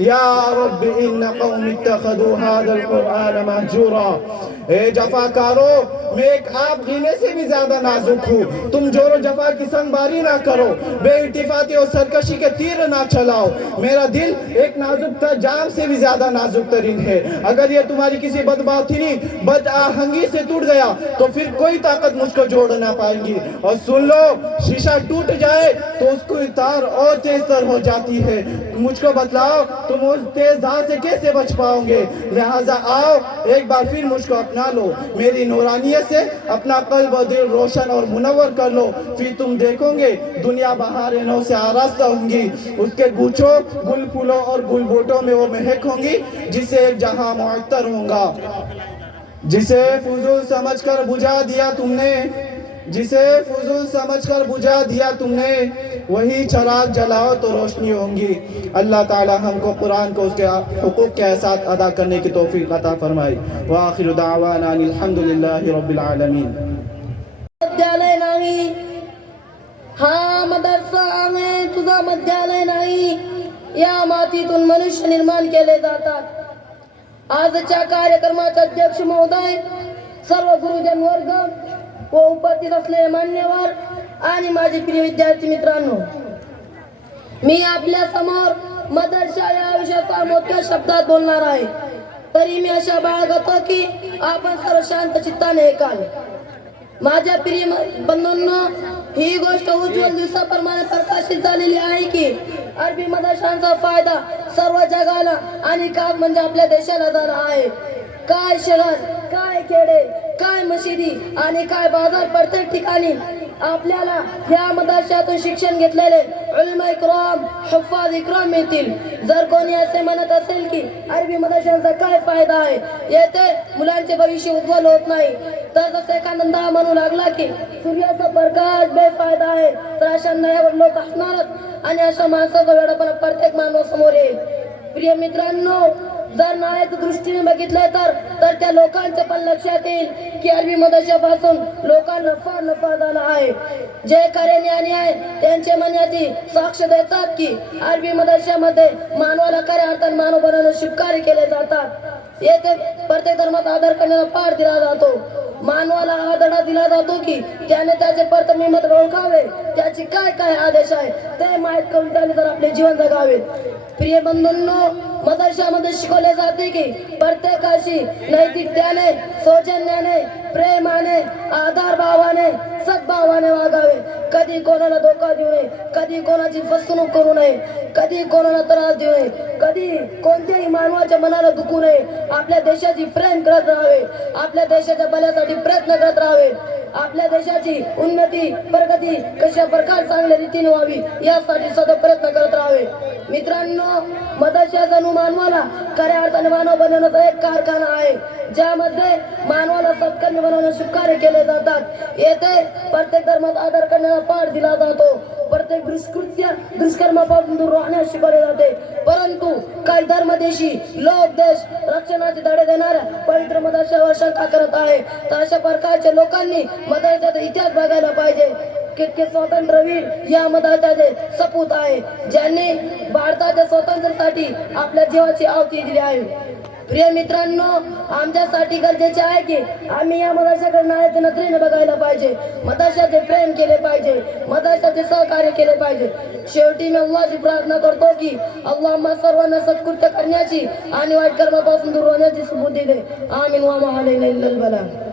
या रब इन कौम इत्तखदू हादल कुरान महजूरा। ए जफाकारो, मैं एक आप जीने से भी ज्यादा नाजुक हूँ। तुम जोरो जफा की संगबारी ना करो, बेइल्तिफाती और सरकशी के तीर ना चलाओ। मेरा दिल एक नाजुक जाम से भी ज्यादा नाजुक तरीन है। अगर ये तुम्हारी किसी बदबातिनी बदआहंगी से टूट गया तो फिर कोई ताकत मुझको जोड़ ना पाएंगी। और सुन लो, शीशा टूट जाए तो उसको तार और तेज तर हो जाती है। मुझको बतलाओ तुम उस तेज धार से कैसे बच पाओगे। लिहाजा आओ एक बार फिर मुझको अपना लो, मेरी नूरानियत से अपना कल्ब और दिल रोशन और मुनव्वर कर लो। फिर तुम देखोगे दुनिया बहार नौ से आरास्ता होंगी, उसके गुच्छों गुल फूलों और गुल बोटों में वो महक होंगी जिसे एक जहां मुअत्तर होगा। जिसे फुजूल समझकर बुझा दिया तुमने, जिसे फुजूल समझकर बुझा दिया तुमने, वही चराग जलाओ तो रोशनी होंगी। अल्लाह ताला हमको कुरान को उसके हुकूक के साथ अदा करने की तौफीक अता फरमाए। व आखिरु दावाना अनिल हम्दुलिल्लाहि रब्बिल आलमीन। मध्यालय नाही, हा मदरसा आहे तुझा मध्यालय नाही। या मातीतून मनुष्य निर्माण केले जातात। आजच्या कार्यक्रमाचे अध्यक्ष महोदय, सर्व गुरुजन वर्ग व उपस्थित असलेले मान्यवर आणि माझे प्रिय विद्यार्थी मित्रांनो, मी आपल्या समोर मदरसा या विषयाचा मोठ्या शब्दात बोलणार आहे। तरी मी अशा बाळगतो की आपण सर्व शांत चित्ताने ऐकाल। माझ्या प्रिय बंधूंनो, ही गोष्ट उज्ज्वल दिवसाप्रमाणे प्रकाशित झालेली आहे की अरबी मदरशांचा फायदा सर्व जगाला आणि का म्हणजे आपल्या देशाला झाला आहे। काय शहर, काय खेडे, काय मशिदी आणि काय बाजार, प्रत्येक ठिकाणी आपल्याला या मदरशातून शिक्षण घेतलेले उलमा इकराम, हुफ्फाज इकराम मिळतील। जर कोणी असे म्हणत असेल की अरबी मदरशांचा काय फायदा आहे, येथे मुलांचे भविष्य उज्ज्वल होत नाही, तर जसे एखादा म्हणू लागला की सूर्याचा प्रकाश बेफायदा आहे, तर अशांना यावर लोक हसणारच आणि अशा माणसाचा वेळापणा प्रत्येक मानवासमोर येईल। प्रिय मित्रांनो, जर नाळ्याच्या दृष्टीने बघितले तर त्या लोकांचे पण लक्षात येईल की अरबी मदरशापासून लोकांना फार नफा झाला आहे। जे खरे ज्ञानी आहे त्यांचे म्हणण्याची साक्ष देतात की अरबी मदरशामध्ये मानवाला खऱ्या अर्थाने मानव बनवणे शुभकार्य केले जातात। येथे प्रत्येक धर्मात आदर करण्याला पाठ दिला जातो। मानवाला हा धडा दिला जातो की त्याने त्याचे प्रथम नियम ओळखावे, त्याचे काय काय आदेश आहे ते माहीत करून त्याने जर आपले जीवन जगावे। प्रिय बंधूंनो, मदरशामध्ये शिकवले जाते की प्रत्येकाशी नैतिकतेने, सौजन्याने, प्रेमाने, आधार भावाने, सद्भावाने वागावे। कधी कोणाला धोका देऊ नये, कधी कोणाची फसवणूक करू नये, कधी कोणाला त्रास देऊ नये, कधी कोणत्याही मानवाच्या मनाला दुखू नये। आपल्या देशाची प्रेम करत राहावे, आपल्या देशाच्या भल्यासाठी प्रयत्न करत राहावे। आपल्या देशाची उन्नती, प्रगती कशा प्रकारे चांगल्या रीतीने व्हावी यासाठी सतत प्रयत्न करत राहावे। मित्रांनो, मदरशा जणू मानवाला खऱ्या अर्थाने मानव बनवण्याचा एक कारखाना आहे, ज्यामध्ये मानवाला सत्कर्मी बनवणे शुभकार्य केले जातात। येथे प्रत्येक धर्मात आदर करण्याला पाठ दिला जातो, प्रत्येक दुष्कर्मापासून दूर राहण्यास शिकवले जाते। परंतु काही धर्मदेशी लोक देश रक्षणाचे धडे देणाऱ्या पवित्र मदरशावर शंका करत आहे, तर अशा प्रकारच्या लोकांनी मदरशाचा इतिहास बघायला पाहिजे। कितके स्वातंत्र्यवीर या मदरशाचे सपूत आहे, ज्यांनी भारताच्या स्वातंत्र्यासाठी आपल्या जीवाची आहुती दिली आहे। प्रिय मित्रांनो, आमच्यासाठी गरजेचे आहे की आम्ही या मदरशाकडे नाळ्याच्या नजरेने बघायला पाहिजे, मदरशाचे प्रेम केले पाहिजे, मदरशाचे सहकार्य केले पाहिजे। शेवटी मी अल्लाहची प्रार्थना करतो की अल्लाह आम्हा सर्वांना सत्कृत्य करण्याची आणि वाईट कर्मापासून दूर होण्याची सुबुद्धी दे। आमीन व मा अलैना इल्लल बलाग।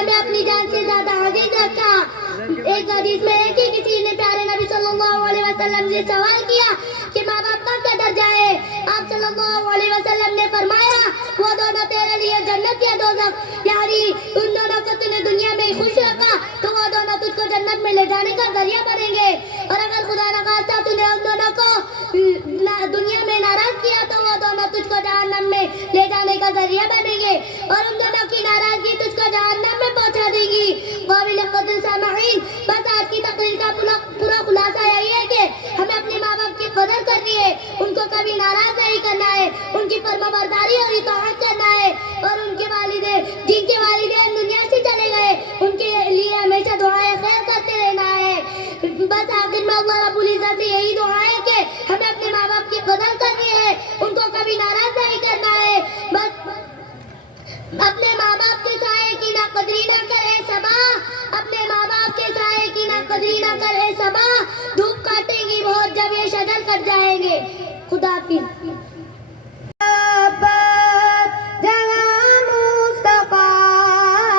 हमें अपनी जान से ज्यादा अजीज रखा। एक हदीस में है कि किसी ने प्यारे नबी सल्लल्लाहु अलैहि वसल्लम से सवाल किया कि माँ बाप का क्या दर्जा है। आप सल्लल्लाहु अलैहि वसल्लम ने फरमाया वो दोनों तेरे लिए जन्नत या दोज़ख, यानी उन दोनों को तूने दुनिया में खुश रखा तो वो दोनों तुझको जन्नत में ले जाने का जरिया बनेंगे, और अगर खुदा न खास्ता तूने उन दोनों को दुनिया में नाराज किया तो वो दोनों तुझको जहन्नम में ले जाने का जरिया बनेंगे, और उन दोनों की नाराजगी तुझको जहन्नम में पहुंचा देगी। काबिल क़दर सामईन, बस आज की तकरीर का पूरा खुलासा यही है कि हमें अपने माँ बाप की कदर करनी है, उनको कभी नाराज नहीं करना है, उनकी फरमाबरदारी और इताअत करना है, और उनके वालिदैन जिनके वालिदैन दुनिया से चले गए उनके लिए हमेशा दुआएं खैर करते रहना है। बस आखिर में अल्लाह रब्बुल इज्जत से यही दुआ है कि हमें अपने माँ बाप की कदर करनी है, उनको कभी नाराज नहीं करना है। बस अपने माँ बाप के साए की ना कदरी ना करे सबा, अपने माँ बाप के साए की ना कदरी ना करे सबा, धूप काटेगी बहुत जब ये शजर कट जाएंगे। खुदा हाफिज़। जहाँ मुस्तफा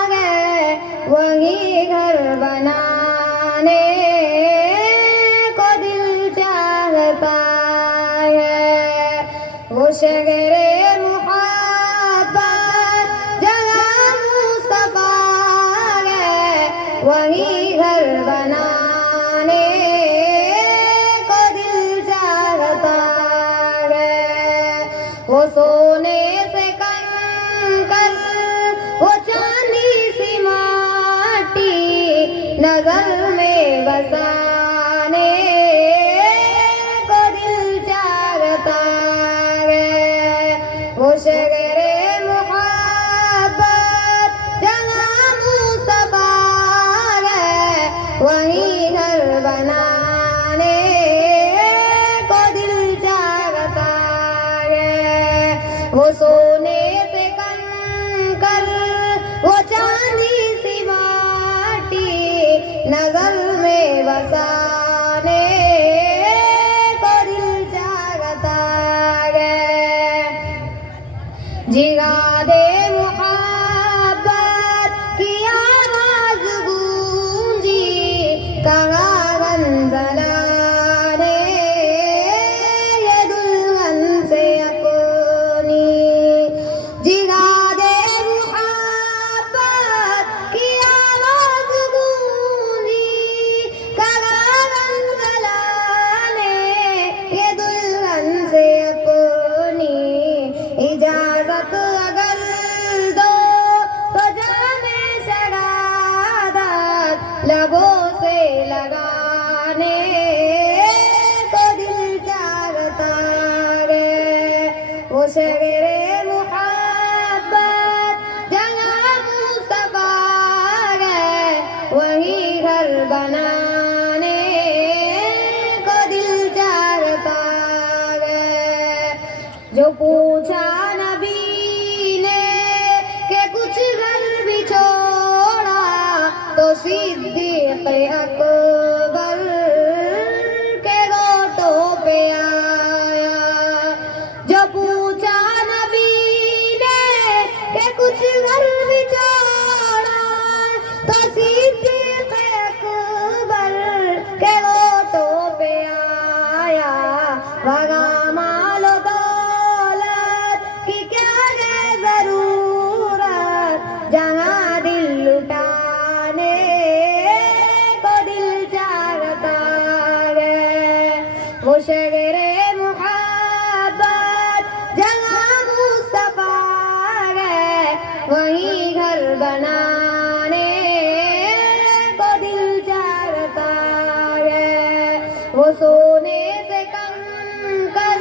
गए वही घर बनाने को दिल चाहता है, वो शगरे मुहब्बत जहाँ मुस्तफा गए वही घर बनाने को दिल चाहता है, वो सोने से कंकर वो चांदी सी माटी नजर में बसाने को दिल चाहता है, वो शगरे मुहब्बत जहाँ मुस्तफा है वही घर बनाने को दिल चाहता है, वो सोने से कंकर वो चांदी सी माटी नजर में बसाने को दिल चाहता है। जिगा दे मुहब्बत की आवाज गूंजी कहाँ गंजलाने ये दुल्हन से अपनी, जिगा दे मुहब्बत की आवाज गूंजी कहाँ गंजलाने ये दुल्हन से अपनी, इजाजत अगर दो तो जाने शरारत लबों से लगाने को दिल चाहता है, वो शगरे मुहब्बत जहाँ मुस्तफा है वही घर बनाने को दिल चाहता है। जो पूछा नबी ने कि कुछ घर भी छोड़ा तो सिद्दीक़ अकबर के गोटों पे आया, जो पूछा नबी ने कि कुछ घर भी छोड़ा तो सिद्दीक़ अकबर के गोटों पे आया, भगा मालो दौलत की क्या है जरूरत जहाँ दिल लुटाने को दिल चाहता है, वो शगरे मुहब्बत जहाँ मुस्तफा है वही घर बनाने को दिल चाहता है, वो सोने से कंकर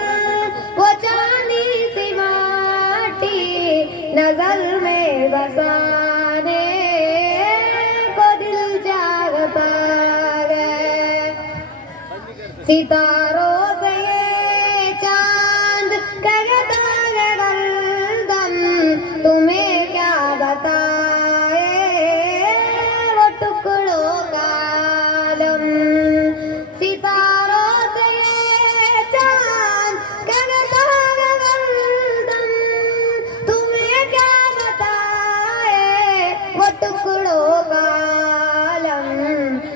वो चांदी सी माटी नजर में बसाने को दिल चाहता है। सितारों से ये चांद कहता है गर्दन तुम्हें क्या बताए वो टुकड़ों का आलम, सितारों से ये चांद कहता है गर्दन तुम्हें क्या बताए वो टुकड़ों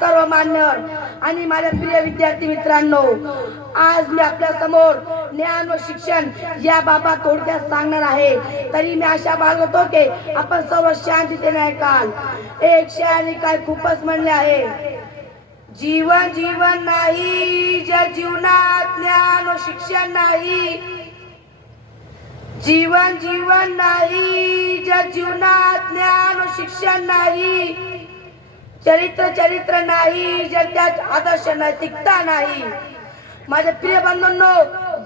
सर्व मान्यवर आणि माझ्या प्रिय विद्यार्थी मित्रांनो, आज मी आपल्या समोर ज्ञान व शिक्षण या बाबा थोडक्यात सांगणार आहे. तरी मी आशा बाळगतो की आपण सर्व शांततेने ऐकाल. एक शायरी काय खूपच म्हणले आहे, जीवन जीवन नाही जर जीवनात ज्ञान व शिक्षण नाही, जीवन जीवन नाही जर जीवनात ज्ञान व शिक्षण नाही, चरित्र चरित्र नाही जर त्यात आदर्श नैतिकता नाही. माझे प्रिय बंधूंनो,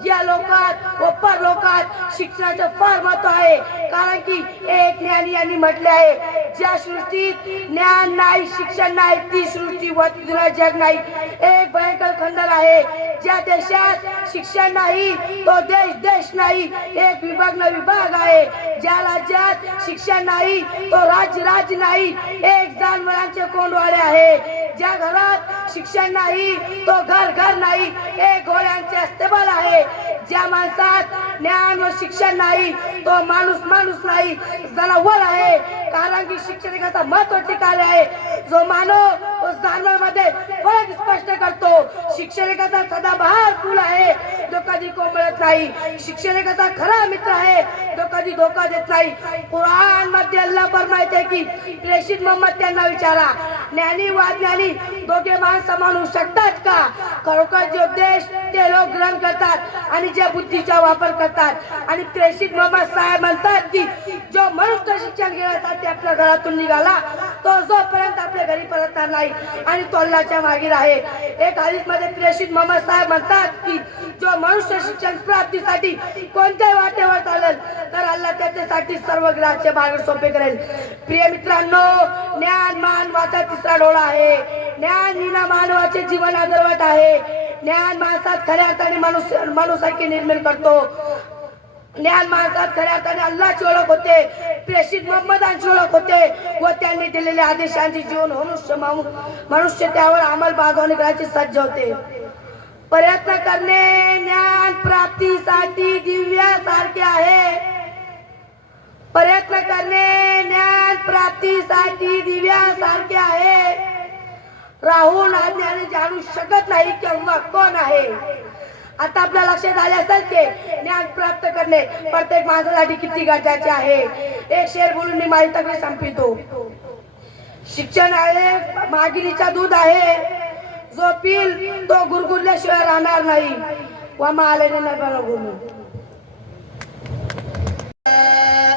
या लोकात व परलोकात शिक्षणाचं फार महत्व आहे. कारण की एक ज्ञानी यांनी म्हटले आहे ज्या सृष्टीत ज्ञान नाही, शिक्षण नाही, ती सृष्टी व दुसरं जग नाही. एक भयंकर खंडर आहे. ज्या देशात शिक्षण नाही तो देश देश नाही, एक विभाग न विभाग आहे. ज्या राज्यात शिक्षण नाही तो राज्य राज्य नाही, एक जानवरांचे कोंडवाडे आहे. ज्या घरात शिक्षण नाही तो घर घर नाही, एक घोड्यांचे अस्तबल आहे. ज्या माणसात ज्ञान व शिक्षण नाही तो माणूस माणूस नाही, जनावर आहे. कारण की शिक्षण एक असा महत्वाचे कार्य आहे जो मानव व जानवर मध्ये फरक स्पष्ट करतो. शिक्षण एक असा सदाबहार फूल आहे तो कधी कोंबळत नाही. शिक्षण एक असा खरा मित्र आहे तो कधी धोका देत नाही. कुराण मध्ये अल्लाह फरमायते की प्रेषित मोहम्मद त्यांना विचारा, ज्ञानी व अज्ञानी दोघे मान समान होऊ शकतात का? खरोखर जे उपदेश ते लोक ग्रहण करतात आणि जे बुद्धीचा वापर करतात. आणि प्रेषित मोहम्मद साहेब म्हणतात की जो मनुष्य शिक्षण घेण्यासाठी आपल्या घरातून निघाला तो जोपर्यंत आपल्या घरी परतणार नाही आणि तो अल्लाहच्या मागे आहे. एक हदीस मध्ये प्रेषित मोहम्मद साहेब म्हणतात की जो मनुष्य शिक्षण प्राप्तीसाठी कोणत्याही वाटेवर चालेल तर अल्लाह त्याच्यासाठी सर्व ग्रहाचे मार्ग सोपे करेल. प्रिय मित्रांनो, ज्ञान मानवाचा तिसरा डोळा आहे. ज्ञान विना मानवाचे जीवन अर्धवट आहे. ज्ञान माणसात खऱ्या अर्थाने मनुष्याची निर्मिती करतो. ज्ञान माणसात खऱ्या अर्थाने अल्लाहची ओळख होते, प्रेषित मोहम्मदांची ओळख होते व त्यांनी दिलेल्या आदेशांची जीवन मनुष्य त्यावर अंमलबजावणी करायची सज्ज होते. प्रयत्न करणे ज्ञान प्राप्तीसाठी दिव्यासारखे आहे. प्रयत्न करणे ज्ञान प्राप्तीसाठी दिव्यासारखे आहे. राहून अज्ञानी जाणू शकत नाही की अल्लाह कोण आहे. आता आपल्या लक्षात आले असेल की ज्ञान प्राप्त करणे प्रत्येक माणसासाठी किती गरजेचे आहे. एक शेर बोलून मी माझी तक्रार संपवितो. शिक्षण आहे मागिनीचा दूध आहे, जो पिल तो गुरगुरल्याशिवाय राहणार नाही. व मालेने नाही बनवून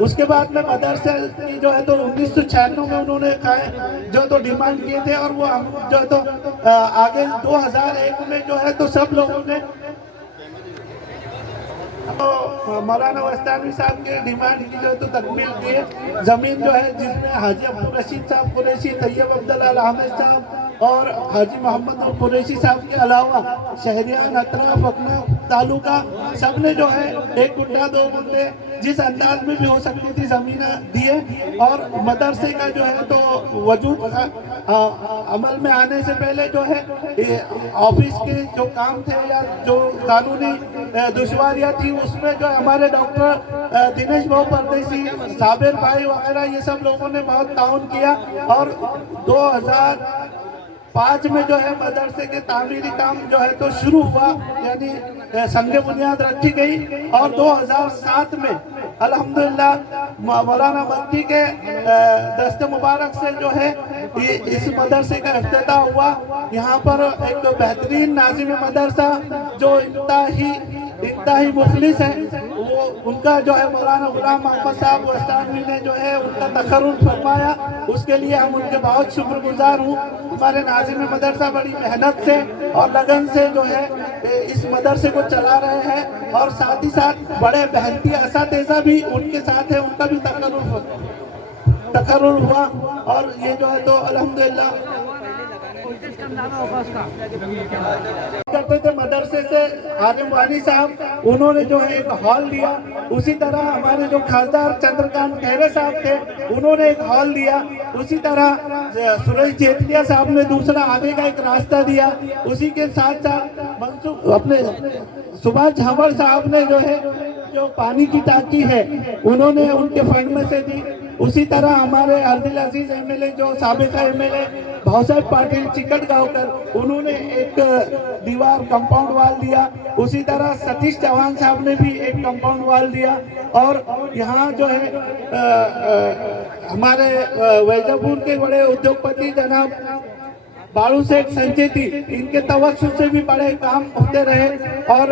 उसके बाद में मदरसे की जो है तो 1996 में उन्होंने जो तो डिमांड किए थे और वो हम जो है तो आगे 2001 में जो है तो सब लोगों ने तो मौलाना वस्तानवी साहब की डिमांड की जो है तो तकमील की है. जमीन जो है जिसमें हाजी अब्दुल रशीद साहब कुरैशी, तैयब अब्दुल अहमद साहब और हाजी मोहम्मद कुरैशी साहब के अलावा शहरियान, अतराफ, अपना तालुका सब ने जो है 1 गुंठा 2 गुंठे जिस अंदाज में भी हो सकती थी जमीन दिए. और मदरसे का जो है तो वजूद अमल में आने से पहले जो है ऑफिस के जो काम थे या जो कानूनी दुश्वारियाँ थी उसमें जो हमारे डॉक्टर दिनेश भाऊ परदेसी, साबिर भाई वगैरह ये सब लोगों ने बहुत ताउन किया. और 2005 में जो है मदरसे के तामीरी काम जो है तो शुरू हुआ, यानी संगे बुनियाद रखी गई. और 2007 में अल्हम्दुलिल्लाह मौलाना मक्की के दस्त मुबारक से जो है इस मदरसे का इफ्तिताह हुआ. यहाँ पर एक बेहतरीन नाज़िम मदरसा जो इंतहाई मुखलिस है, वो उनका जो है मौलाना गुलाम मोहम्मद साहब वस्तानवी ने जो है उनका तकर्रुर फरमाया. उसके लिए हम उनके बहुत शुक्रगुजार हूँ. हमारे नाज़िम मदरसा बड़ी मेहनत से और लगन से जो है इस मदरसे को चला रहे हैं. और साथ ही साथ बड़े मेहनती असातिज़ा भी उनके साथ है, उनका भी तकर्रुर हुआ. और ये जो है तो अल्हम्दुलिल्लाह करते थे मदरसे से आरिम वानी साहब, उन्होंने जो है एक हॉल दिया. उसी तरह हमारे जो खासदार चंद्रकांत खैरे साहब थे उन्होंने एक हॉल दिया. उसी तरह सुरेश जेतलिया साहब ने दूसरा आगे का एक रास्ता दिया. उसी के साथ साथ अपने सुभाष झामर साहब ने जो है जो पानी की टांकी है उन्होंने उनके फंड में से दी. उसी तरह हमारे अब्दुल अजीज एमएलए जो साबिका एमएलए भावसाहेब पाटिल चिकटगांवकर, उन्होंने एक दीवार कंपाउंड वाल दिया. उसी तरह सतीश चौहान साहब ने भी एक कंपाउंड वाल दिया. और यहाँ जो है हमारे वैजापुर के बड़े उद्योगपति जनाब बालू सेठ संचेती, इनके तवज्जुह से भी बड़े काम होते रहे. और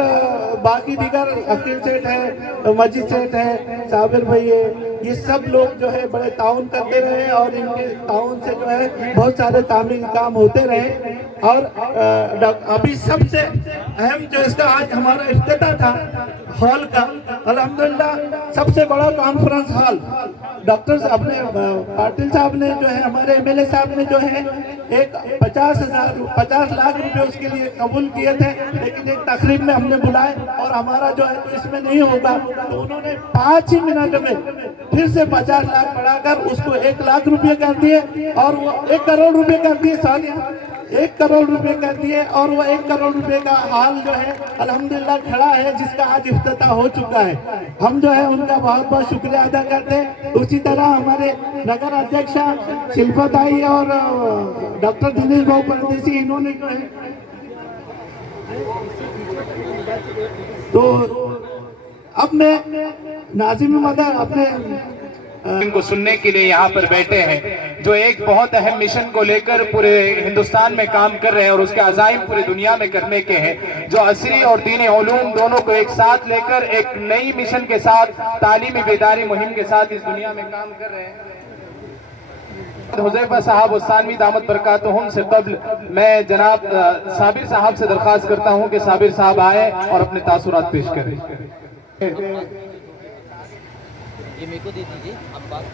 बाकी दीगर अकील सेठ है, मजीद सेठ है, साबिर भाई है, ये सब लोग जो है बड़े ताउन करते रहे और इनके ताउन से जो है बहुत सारे तामीरी काम होते रहे। और अभी सबसे अहम जो इसका आज हमारा इफ्तिताह था हॉल का, अल्हम्दुलिल्लाह सबसे बड़ा कॉन्फ्रेंस हॉल डॉक्टर साहब ने, पाटिल साहब ने जो है, हमारे एमएलए साहब ने जो है एक 50 लाख रुपए उसके लिए कबूल किए थे, लेकिन एक तकरीब में हमने बुलाए और हमारा जो है तो इसमें नहीं होगा, तो उन्होंने 5 ही मिनट में फिर से 50 लाख बढ़ाकर उसको 1 लाख रुपए कर दिए और वो 1 करोड़ रुपए कर दिए। सालिया 1 करोड़ रुपए कर दिए और वो 1 करोड़ रुपए का हाल जो है अल्हम्दुलिल्लाह खड़ा है, जिसका आज इफ्तिताह हो चुका है। हम जो है उनका बहुत बहुत शुक्रिया अदा करते हैं। उसी तरह हमारे नगर अध्यक्षा शिल्पा ताई और डॉक्टर दिनेश भाऊ परदेसी, इन्होंने जो है तो अब मैं नाजिम मदर अपने इनको सुनने के लिए यहाँ पर बैठे हैं, जो एक बहुत अहम मिशन को लेकर पूरे हिंदुस्तान में काम कर रहे हैं और उसके अज़ाइम पूरी दुनिया में करने के हैं, जो असरी और दीनी उलूम दोनों को एक साथ लेकर एक नई मिशन के साथ तालीमी बेदारी मुहिम के साथ इस दुनिया में काम कर रहे हैं। हुज़ैफा साहब उस्तानवी दामत बरकातुहुम से कब्ल मैं जनाब साबिर साहब से दरख्वास्त करता हूँ कि साबिर साहब आए और अपने तासुरात पेश करें।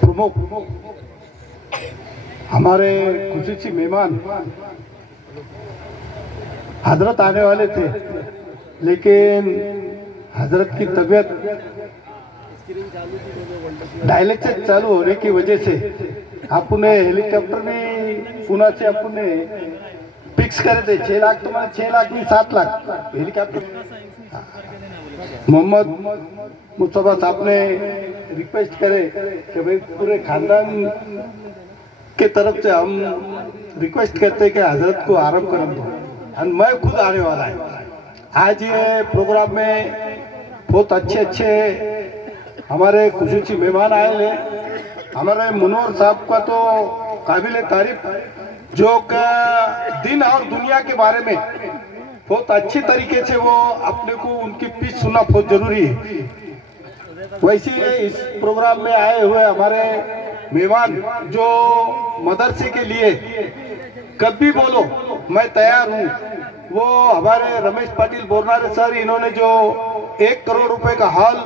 प्रमुख हमारे खुसूसी मेहमान हजरत आने वाले थे, लेकिन हजरत की तबीयत डायलिसिस चालू होने की वजह से अपने हेलीकॉप्टर में पुणे से अपने फिक्स करे थे 6 लाख, तो मैंने 6 लाख नहीं 7 लाख हेलीकॉप्टर। मोहम्मद मुस्तफा साहब ने रिक्वेस्ट करे कि भाई पूरे खानदान के तरफ से हम रिक्वेस्ट करते हैं कि हजरत को आराम करने दो, और मैं खुद आने वाला है। आज ये प्रोग्राम में बहुत अच्छे हमारे खुसूसी मेहमान आए हैं। हमारे मुनव्वर साहब का तो काबिल तारीफ, जो दिन और दुनिया के बारे में बहुत अच्छे तरीके से वो अपने को उनकी पिच सुनना बहुत जरूरी है। वैसे इस प्रोग्राम में आए हुए हमारे मेहमान जो मदरसे के लिए कभी बोलो मैं तैयार हूँ, वो हमारे रमेश पाटिल बोरनारे सर, इन्होंने जो 1 करोड़ रुपए का हॉल,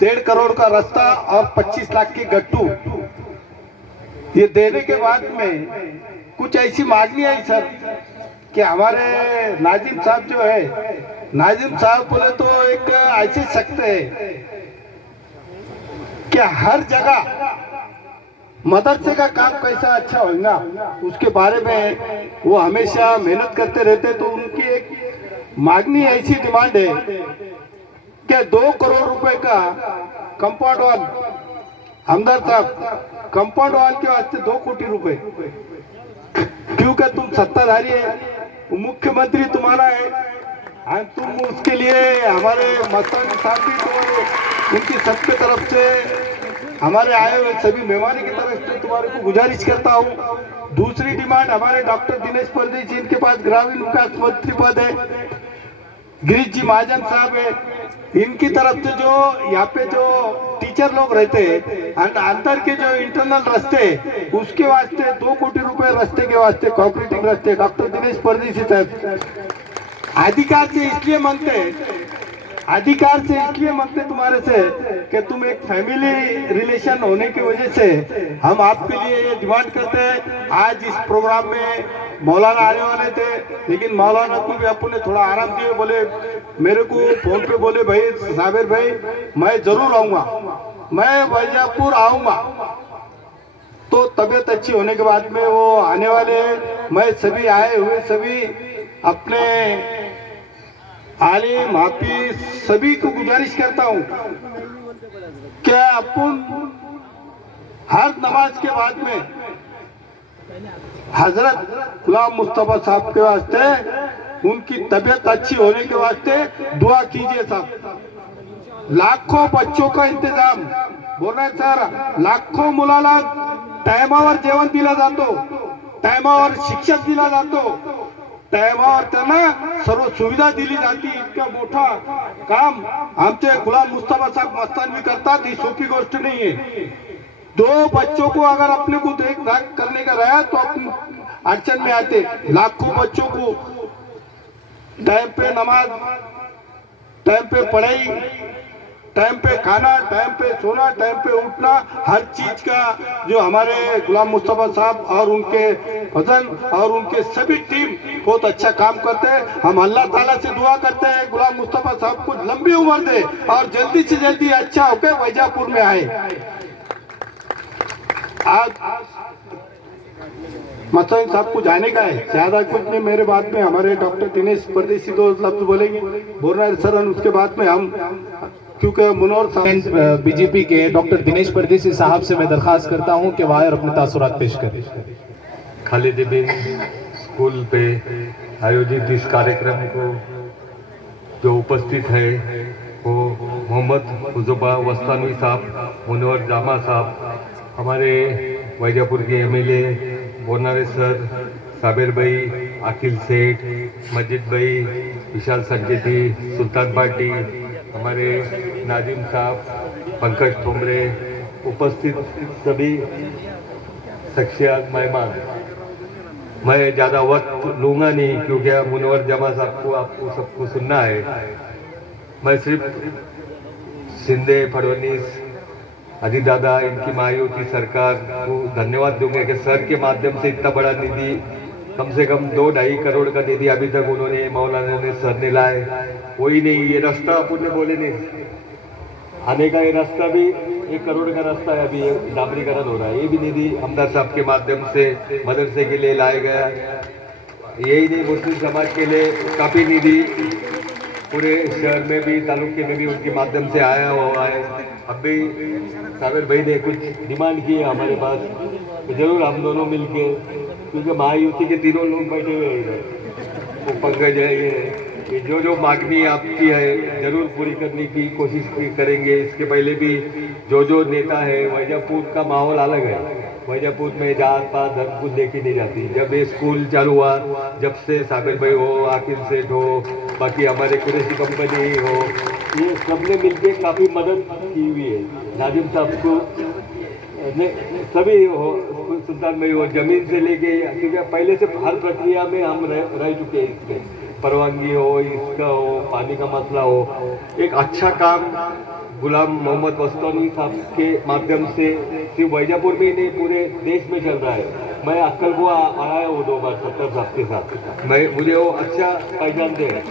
1.5 करोड़ का रास्ता और 25 लाख के गट्टू ये देने के बाद में कुछ ऐसी मांगनी आई सर कि हमारे नाजिम साहब जो है, नाजिम साहब बोले तो एक ऐसे शख्स है कि हर जगह मदरसे का काम कैसा अच्छा होगा उसके बारे में वो हमेशा मेहनत करते रहते। तो उनकी एक मांगनी ऐसी डिमांड है कि 2 करोड़ रुपए का कंपाउंड वॉल, हमदर्द साहब कंपाउंड वॉल के वास्ते 2 कोटी रुपए, क्योंकि तुम सत्ताधारी है, मुख्यमंत्री तुम्हारा है, और तुम उसके लिए हमारे मस्तानी साहब भी तुम्हारे, उनकी सबके तरफ से हमारे आए हुए सभी मेहमान की तरफ से तुम्हारे को गुजारिश करता हूँ। दूसरी डिमांड हमारे डॉक्टर दिनेश परदेसी, इनके पास ग्रामीण विकास मंत्री पद है, गिरीश जी महाजन साहब है, इनकी तरफ से जो यहाँ पे जो टीचर लोग रहते हैं अंदर के जो इंटरनल रास्ते उसके वास्ते 2 कोटी रुपए रास्ते के वास्ते, कॉपरेटिव रास्ते, डॉक्टर दिनेश परदेसी साहब अधिकार से इसलिए मांगते तुम्हारे से कि तुम एक फैमिली रिलेशन होने की वजह से हम आपके लिए ये डिमांड करते हैं। आज इस प्रोग्राम में मौलाना आने वाले थे, लेकिन मौलाना को भी अपने थोड़ा आराम दिए, बोले मेरे को फोन पे बोले भाई साबिर भाई मैं जरूर आऊंगा, मैं वैजापुर आऊंगा। तो तबीयत अच्छी होने के बाद में वो आने वाले हैं। मैं सभी आए हुए सभी अपने आलिम हाफिज सभी को गुजारिश करता हूँ कि अपन हर नमाज के बाद में हजरत गुलाम मुस्तफा साहब के वास्ते, उनकी तबीयत अच्छी होने के वास्ते दुआ कीजिए साहब। लाखों बच्चों का इंतजाम बोलना सर, लाखों मुलाला टाइमावर जेवण दिला जातो, टाइमावर शिक्षक दिला जातो, टायमावर त्यांना सर्व सुविधा दिली जाते. इतका मोठा काम आमचे गुलाम मुस्तफा साहब मस्तानवी करतात. ही सोपी गोष्ट नहीं है. 2 बच्चों को अगर अपने को देख भाग करने का रहा तो अपने अड़चन में आते. लाखों बच्चों को टाइम पे नमाज, टाइम पे पढ़ाई, टाइम पे खाना, टाइम पे सोना, टाइम पे उठना, हर चीज का जो हमारे गुलाम मुस्तफा साहब और उनके फजल और उनके सभी टीम बहुत अच्छा काम करते हैं. हम अल्लाह ताला से दुआ करते हैं गुलाम मुस्तफा साहब को लंबी उम्र दे और जल्दी से जल्दी अच्छा होकर वैजापुर में आए. आज मस्तान साहब को जाने का है, ज्यादा कुछ नहीं. मेरे बाद में हमारे डॉक्टर दिनेश परदेसी 2 लफ्ज बोलेंगे, बोलना सर. उसके बाद में हम क्योंकि मुनव्वर साहब बीजेपी के डॉक्टर दिनेश परदेसी साहब से मैं दरख्वास्त करता हूं कि वह अपने तासुरात पेश करें. खालिद बिन स्कूल पे आयोजित इस कार्यक्रम को जो उपस्थित है वो मोहम्मद हुजूबा वस्तानी साहब, मुनव्वर जामा साहब, हमारे वैजापुर के एमएलए बोनारे सर, साबिर भाई, अखिल सेठ, मजिद भाई, विशाल संकेती, सुल्तान पार्टी, हमारे नाजिम साहब, पंकज ठोमरे, उपस्थित सभी शख्सियत मेहमान. मैं ज़्यादा वक्त लूँगा नहीं क्योंकि मुनव्वर जमा साहब को आपको सबको सुनना है. मैं सिर्फ शिंदे, फडणवीस, अजी दादा, इनकी मायावती सरकार को धन्यवाद दूंगा कि सर के माध्यम से इतना बड़ा निधि, कम से कम 2-2.5 करोड़ का निधि अभी तक उन्होंने मौलाना ने सर ने लाए. कोई नहीं, ये रास्ता अपन ने बोले नहीं आने का, ये रास्ता भी 1 करोड़ का रास्ता है, अभी डामरीकरण हो रहा है. ये भी निधि हमदार साहब के माध्यम से मदरसे के लिए लाया गया. यही नहीं, मुस्लिम समाज के लिए काफ़ी निधि पूरे शहर में भी, तालुके में भी उनके माध्यम से आया हुआ है. अब भी साबिर भाई ने कुछ डिमांड की है हमारे पास, तो जरूर हम दोनों मिलके, क्योंकि महायुति के 3 लोग बैठे हुए हैं इधर, वो पंकज है, ये जो मांगनी आपकी है जरूर पूरी करने की कोशिश करेंगे. इसके पहले भी जो नेता है, वैजापुर का माहौल अलग है. वैजापुर में जात पात धर्म कुछ देखी नहीं जाती. जब ये स्कूल चालू हुआ, जब से साबिर भाई हो, आकिल सेठ हो, बाकी हमारे कुरैशी कंपनी हो, ये सबने मिलके काफ़ी मदद की हुई है. नाजिम साहब को सभी हो, सुल्तान भाई हो, जमीन से लेके, क्योंकि पहले से हर प्रक्रिया में हम रह चुके हैं. इसमें परवानगी हो, इसका हो, पानी का मसला हो, एक अच्छा काम गुलाम मोहम्मद वस्तानी साहब के माध्यम से सिर्फ वैजापुर में ही नहीं पूरे देश में चल रहा है. मैं अक्कल को आया वो 2 बार 70 साहब के साथ, मुझे वो अच्छा पहचानते हैं.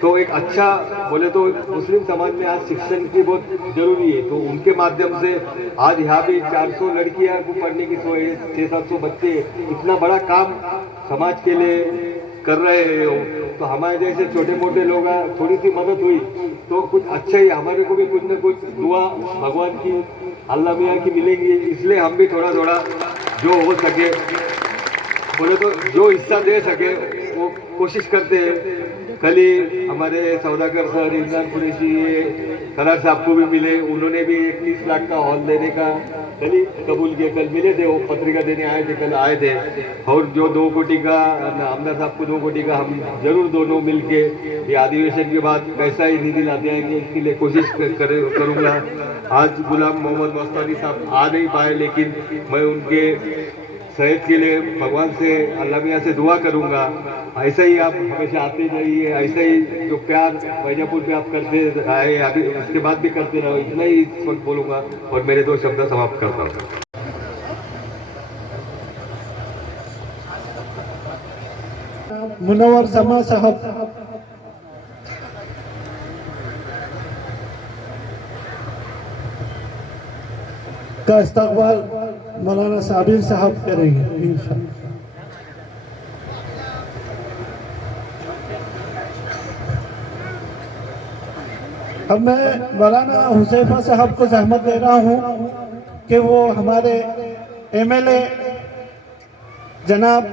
तो एक अच्छा बोले तो मुस्लिम समाज में आज शिक्षण की बहुत जरूरी है. तो उनके माध्यम से आज यहाँ भी 400 लड़कियाँ को पढ़ने की सोच है, 600-700 बच्चे, इतना बड़ा काम समाज के लिए कर रहे हैं. तो हमारे जैसे छोटे मोटे लोग थोड़ी सी मदद हुई तो कुछ अच्छा ही, हमारे को भी कुछ न कुछ दुआ भगवान की, अल्लाह मियाँ की मिलेंगी. इसलिए हम भी थोड़ा जो हो सके बोले तो जो हिस्सा दे सके वो कोशिश करते हैं. कल ही हमारे सौदागर सर, इमरान कुरैशी, करार साहब को भी मिले. उन्होंने भी 31 लाख का हॉल देने का कल ही कबूल किया. कल मिले थे, वो पत्रिका देने आए थे, कल आए थे. और जो 2 कोटी का, आमदार साहब को 2 कोटी का, हम जरूर दोनों मिलके ये अधिवेशन के बाद कैसा ही निधि लाते आएंगे इसके लिए कोशिश करूँगा. आज गुलाम मोहम्मद वस्तानी साहब आ नहीं पाए, लेकिन मैं उनके सेहत के लिए भगवान से, अल्लाह मियाँ से दुआ करूँगा. ऐसा ही आप हमेशा आते रहिए, ऐसा ही जो प्यार वैजापुर पे आप करते आए, अभी उसके बाद भी करते रहो. इतना ही इस वक्त बोलूँगा और मेरे 2 शब्द समाप्त करता हूँ. मुनव्वर जमा साहब का इस्तकबाल मौलाना साबिर साहब करेंगे इंशाअल्लाह. अब मैं मौलाना हुसैफा साहब को जहमत दे रहा हूँ कि वो हमारे एमएलए जनाब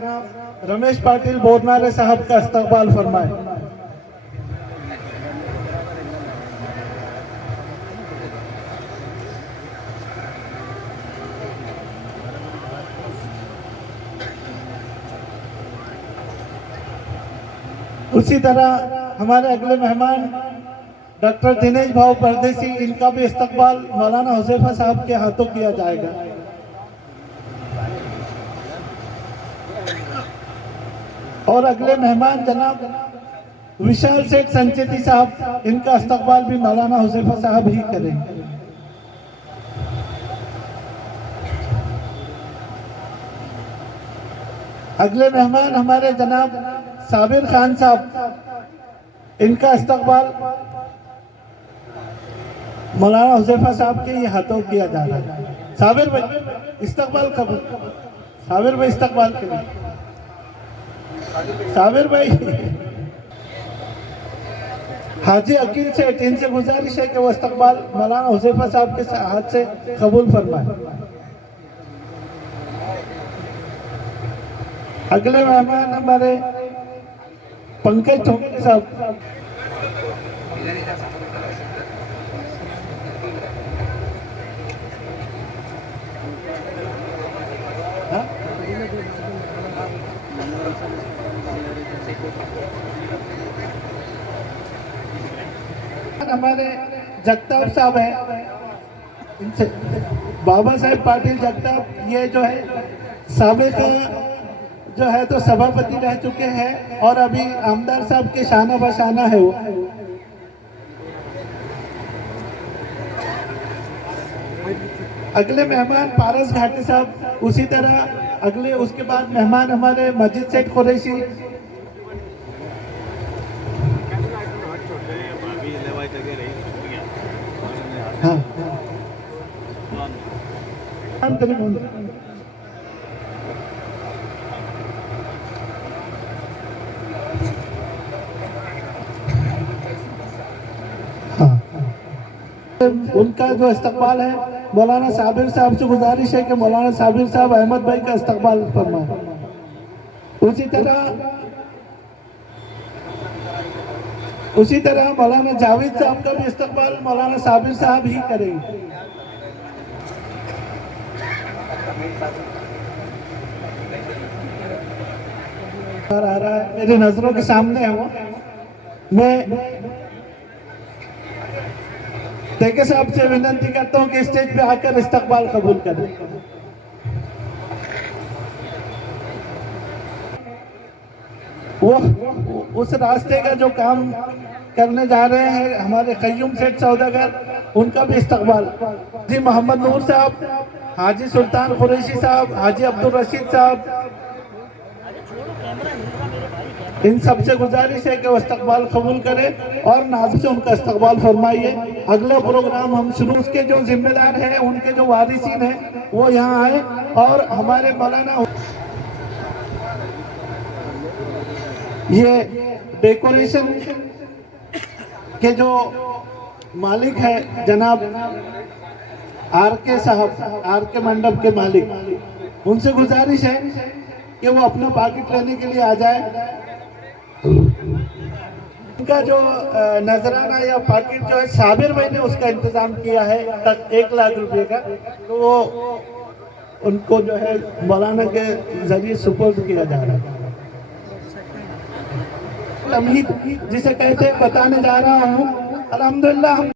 रमेश पाटिल बोरनारे साहब का इस्तकबाल फरमाए. उसी तरह हमारे अगले मेहमान डॉक्टर दिनेश भाव परदेसी, इनका भी इस्तकबाल मौलाना हुज़ैफा साहब के हाथों किया जाएगा। और अगले मेहमान जनाब विशाल सेठ संचेती साहब, इनका इस्तकबाल भी मौलाना हुज़ैफा साहब ही करेंगे। अगले मेहमान हमारे जनाब साबिर खान साहब, इनका इस्तकबाल मौलाना हुज़ैफा साहब के ये हाथों किया जा रहा है। साबिर भाई इस्तकबाल कबूल, साबिर भाई इस्तकबाल करें। साबिर भाई हाजी अकील सेठ, इनसे गुजारिश है कि वो इस्तकबाल मौलाना हुज़ैफा साहब के हाथ से कबूल फरमाए। अगले मेहमान हमारे पंकज ठोकर साहब, हमारे जगताप साहब हैं, इनसे बाबा साहेब पाटिल जगताप, ये जो है साबिक जो है तो सभापति रह चुके हैं और अभी आमदार साहब के शाना बशाना है वो। अगले मेहमान पारस घाटी साहब, उसी तरह अगले उसके बाद मेहमान हमारे मस्जिद सेठ कुरैशी, हाँ उनका जो इस्तकबाल है मौलाना साबिर साहब से गुजारिश है कि मौलाना साबिर साहब अहमद भाई का इस्तकबाल फरमाएं। उसी तरह मौलाना जावेद साहब का भी इस्तकबाल मौलाना साबिर साहब ही करेंगे। आ रहा है, मेरी नजरों के सामने है वो। मैं देखे साहब से विनती करता हूँ कि स्टेज पे आकर इस्तकबाल कबूल करें। वो उस रास्ते का जो काम करने जा रहे हैं हमारे कय्यूम सेठ सौदागर, उनका भी इस्तकबाल। जी मोहम्मद नूर साहब, हाजी सुल्तान कुरैशी साहब, हाजी अब्दुल रशीद साहब, इन सब से गुजारिश है कि वो इस्तकबाल कबूल करें और नाज़ से उनका इस्तकबाल फरमाइए। अगला प्रोग्राम हम शुरू, उसके जो जिम्मेदार हैं, उनके जो वारिसीन हैं वो यहाँ आए और हमारे मौलाना ये डेकोरेशन के जो मालिक है जनाब आर.के. साहब, आर.के. मंडप के मालिक, उनसे गुजारिश है कि वो अपना पाकिट लेने के लिए आ जाए। उनका जो नजराना या पाकिट जो है साबिर भाई ने उसका इंतजाम किया है 1 लाख रुपए का, तो वो उनको जो है मौलाना के जरिए सुपुर्द किया जा रहा है। तमहीद जिसे कहते हैं बताने जा रहा हूँ। अल्हम्दुलिल्लाह